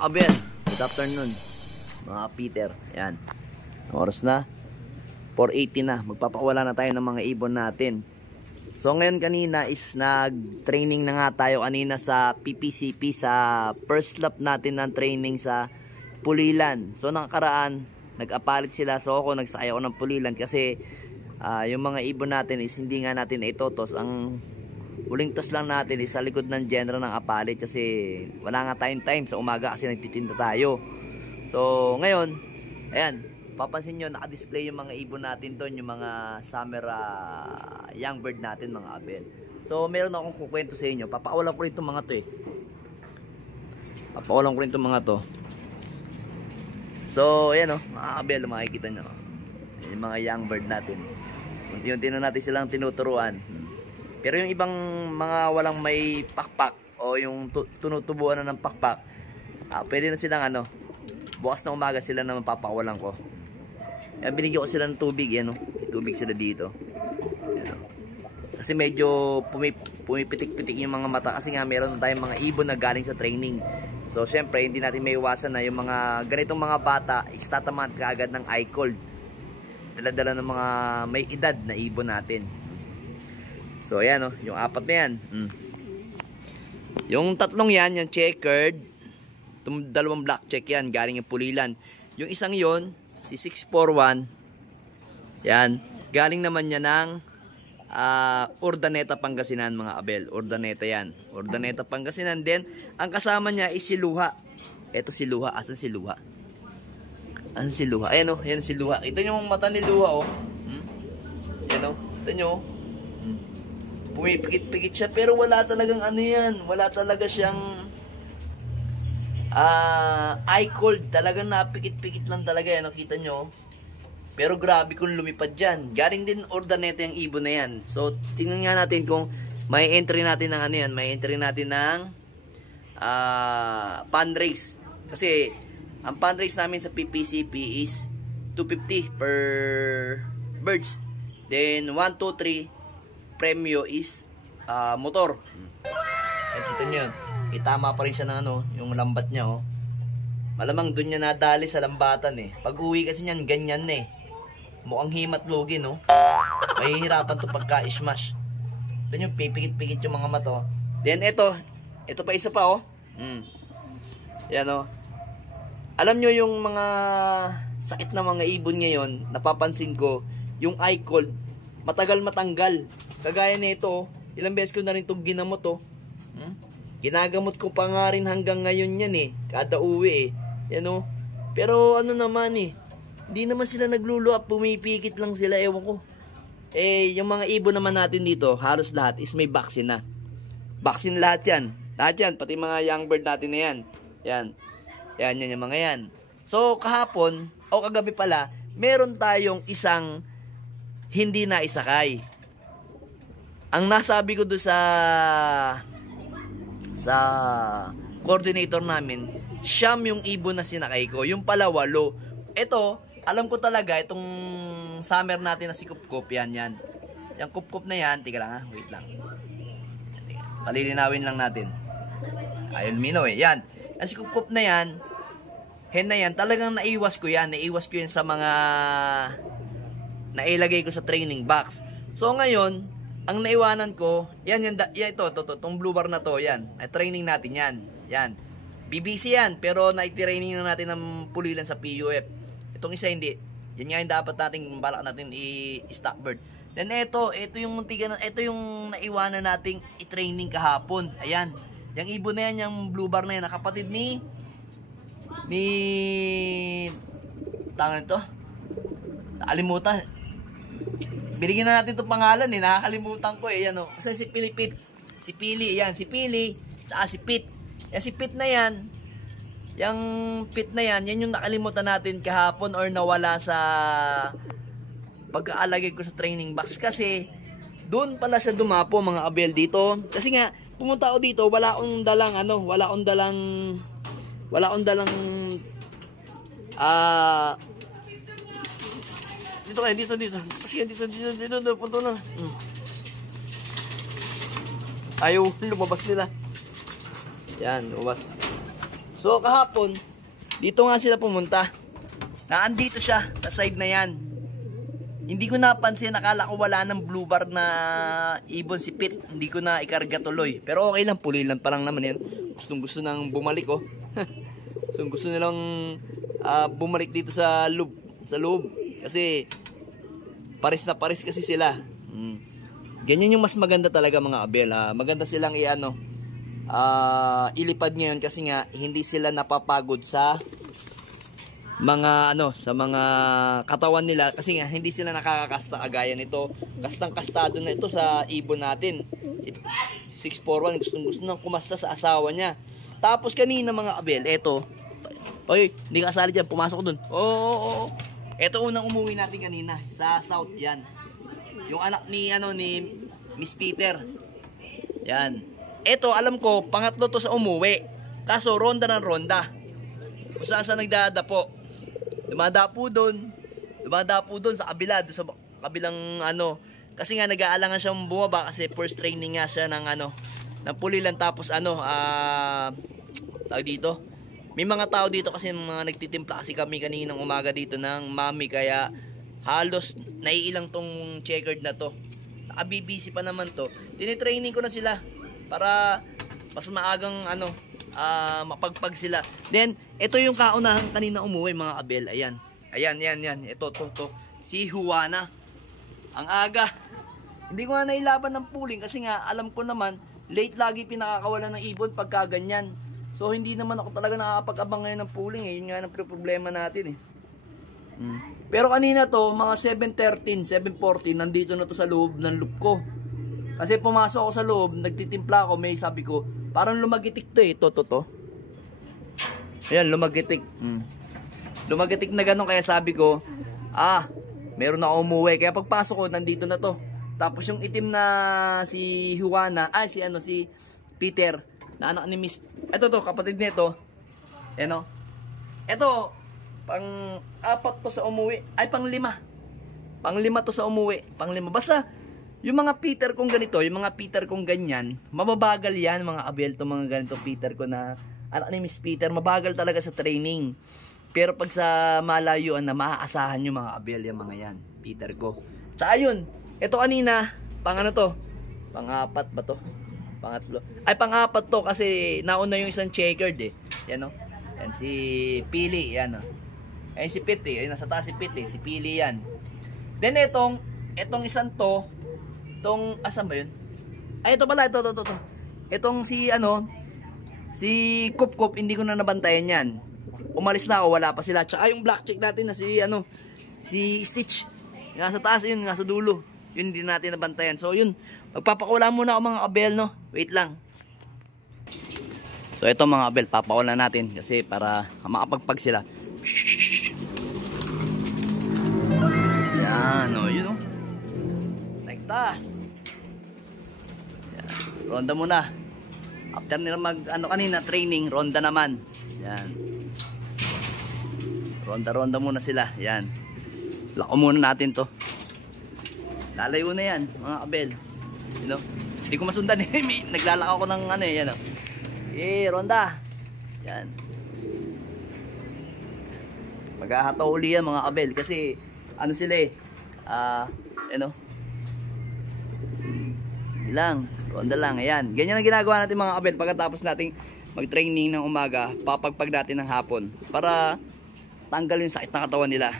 mga abel, good afternoon mga Peter. Yan, oras na 4:80 na, magpapakawala na tayo ng mga ibon natin. So ngayon, kanina is nag-training na nga tayo kanina sa PPCP, sa first lap natin ng training sa Pulilan. So nakakaraan, nag-apalit sila, so ako nagsakay ako ng Pulilan kasi yung mga ibon natin is hindi nga natin itotos. Ang huling tos lang natin is sa likod ng general ng apalit kasi wala nga tayong time sa umaga kasi nagtitinda tayo. So ngayon, ayan, papansin nyo, naka-display yung mga ibon natin doon, yung mga summer young bird natin, mga abel. So meron akong kukwento sa inyo. Papakawalan ko rin itong mga to Papakawalan ko rin itong mga to. So ayan mga abel, makikita nyo yung mga young bird natin. Unti-unti na natin silang tinuturuan. Pero yung ibang mga walang may pakpak o yung tunutubuan na ng pakpak, pwede na silang bukas na umaga sila na mapapakawalan ko. Binigyan ko sila ng tubig, tubig sila dito. Kasi medyo pumipitik-pitik yung mga mata kasi nga meron tayong mga ibon na galing sa training. So syempre hindi natin maiwasan na yung mga ganitong mga bata is tatamaan kaagad ng eye cold. Dala-dala ng mga may edad na ibon natin. So ayan yung apat na yan. Yung tatlong yan, yung checkered, itong dalawang black check yan, galing yung Pulilan. Yung isang yon, si 641, yan, galing naman niya ng Urdaneta, Pangasinan, mga abel. Urdaneta yan, Urdaneta, Pangasinan. Then ang kasama niya is si Luha. Eto si Luha. Asan si Luha? Asan si Luha? Ayan yan si Luha. Kita nyo yung mata ni Luha Yan kita nyo. Pumipikit-pikit siya pero wala talagang yan. Wala talaga siyang eye cold. Talagang napikit-pikit lang talaga yan. Nakita nyo. Pero grabe kung lumipad dyan. Galing din Urdaneta yung ibon na yan. So tingnan nga natin kung may entry natin ng yan. May entry natin ng pan race. Kasi ang pan race namin sa PPCP is 250 per birds. Then 1, 2, 3 premyo is motor. Kita nyo, itama pa rin siya ng yung lambat niya Malamang dun niya nadali sa lambatan Pag uwi kasi niyan, ganyan mukhang himat lugi mahihirapan to pagka ismash. Ito nyo, pipikit-pikit yung mga mata Then ito pa isa pa Yan Alam nyo yung mga sakit na mga ibon ngayon, napapansin ko, yung eye cold, matagal matanggal. Kagaya nito, ilang beses ko na rin itong ginamot Ginagamot ko pa nga rin hanggang ngayon yan kada uwi Yan Pero naman hindi naman sila nagluluap, pumipikit lang sila, ewan ko. Yung mga ibon naman natin dito, halos lahat is may vaccine na. Vaccine lahat yan. Lahat yan, pati mga young bird natin na yan. Yan yung mga yan. So kahapon, o kagabi pala, meron tayong isang hindi na isakay. Ang nasabi ko doon sa coordinator namin, siyam yung ibon na sinakay ko. Yung pala 8. Ito, alam ko talaga, itong summer natin na si Kupkup, yan. Yung Kupkup na yan, tika lang wait lang. Palilinawin lang natin. Ayun, minaw yan. Yung si Kupkup na yan, hen na yan, talagang naiwas ko yan. Naiwas ko yan sa mga nailagay ko sa training box. So ngayon, ang naiwanan ko, ito, itong blue bar na to, yan. Training natin yan. BBC yan, pero na-training na natin ng Pulilan sa PUF. Itong isa hindi. Yan nga yung dapat balak natin i-stock bird. Then ito yung naiwanan nating i-training kahapon. Ayan. Yung ibon na yan, yung blue bar na yan, nakapatid ni tangan ito. Nakalimutan. Binigyan na natin itong pangalan nakakalimutan ko Kasi si Pilipit, si Pili, si Pili, tsaka si Pit. Yan si Pit na yan, yung Pit na yan yung nakalimutan natin kahapon or nawala sa pagkaalagay ko sa training box. Kasi doon pala siya dumapo, mga abel, dito. Kasi nga, pumunta ako dito, wala akong dalang dito. Kasi dito, punto na. Ayaw, lumabas nila. Yan, lumabas. So kahapon, dito nga sila pumunta. Naandito siya sa side na yan. Hindi ko napansin, nakala ko wala ng blue bar na ibon si Pit. Hindi ko na ikarga tuloy. Pero okay lang, pulilan pa lang naman yan. Gustong gusto nang bumalik, oh. Gusto nilang bumalik dito sa loob. Kasi pares na pares kasi sila. Ganyan yung mas maganda talaga mga abel. Maganda silang ilipad ngayon kasi nga hindi sila napapagod sa mga sa mga katawan nila kasi nga hindi sila nakakakasta agaya nito. Kastang-kastado na ito sa ibon natin. Si 641 gusto nang kumasta sa asawa niya. Tapos kanina mga abel, eto. Oy, hindi ka kasali diyan, pumasok doon. Oo. Eto unang umuwi natin kanina sa South 'yan. Yung anak ni Miss Peter. Yan. Eto alam ko pangatlo to sa umuwi. Kaso ronda ng ronda. Kung saan nagdadapo. Dumadapo doon sa kabila, doon sa kabilang kasi nga nag-aalangan siyang bumaba kasi first training nga siya ng ng pulilan tapos tawag dito. May mga tao dito kasi mga nagtitimpla kasi kami kaninang umaga dito ng mami kaya halos naiilang tong checkered na to. Nakabibisi pa naman to. Tinitraining ko na sila para mas maagang mapagpag sila. Then, ito yung kaunahan kanina umuwi mga abel. Ayan. Ito. Si Juana. Ang aga. Hindi ko na nailaban ng pooling kasi nga alam ko naman late lagi pinakakawalan ng ibon pagka ganyan. So, hindi naman ako talaga nakakapag-abang ngayon ng pooling. Yun nga ang problema natin Pero kanina to, mga 7:13, 7:14, nandito na to sa loob ng loop ko. Kasi pumasok ako sa loob, nagtitimpla ako, may sabi ko, parang lumagitik to to. Ayan, lumagitik. Lumagitik na gano'n, kaya sabi ko, meron na ako umuwi. Kaya pagpasok ko, nandito na to. Tapos yung itim na si Juana, si Peter, na anak ni Miss, ito to, kapatid nito. Ayan o. Ito, pang-apat to sa umuwi. Pang-lima. Pang-lima to sa umuwi. Pang-lima. Basta, yung mga Peter kong ganito, yung mga Peter kong ganyan, mababagal yan mga abel, to mga ganito Peter ko na anak ni Miss Peter, mabagal talaga sa training. Pero pag sa malayuan na maaasahan yung mga abel, yung mga yan, Peter ko. Tsaka yun, ito kanina, pang-apat ba to? Pangatlo. Pang-apat to kasi nauna yung isang checkered Yan o. Yan si Pili, yan o. Ayun si Pit ayun nasa taas si Pit si Pili yan. Then etong isang to, asan ba yun? Ito pala, ito. Itong si Kup, hindi ko na nabantayan yan. Umalis na ako, wala pa sila. Tsaka yung black chick natin na si Stitch. Yung nasa taas, yun, nasa dulo. Yun, hindi natin nabantayan. So, yun, magpapakula muna ako mga abel, no? Wait lang. So, ito mga abel, papakula natin kasi para makapagpag sila. Yan, yun, ta. Yan. Ronda muna. After nila kanina training, ronda naman. Yan. Ronda muna sila. Yan. Lako muna natin to. Lalayo na yan, mga abel. Hindi ko masundan naglalaka ako ng yan ronda. Yan. Maghahataw uli yan mga abel kasi sila ronda lang, ayan. Ganyan ang ginagawa natin mga abel pagkatapos nating mag-training ng umaga, papagpag natin ng hapon para tanggal yung sakit ng katawan nila.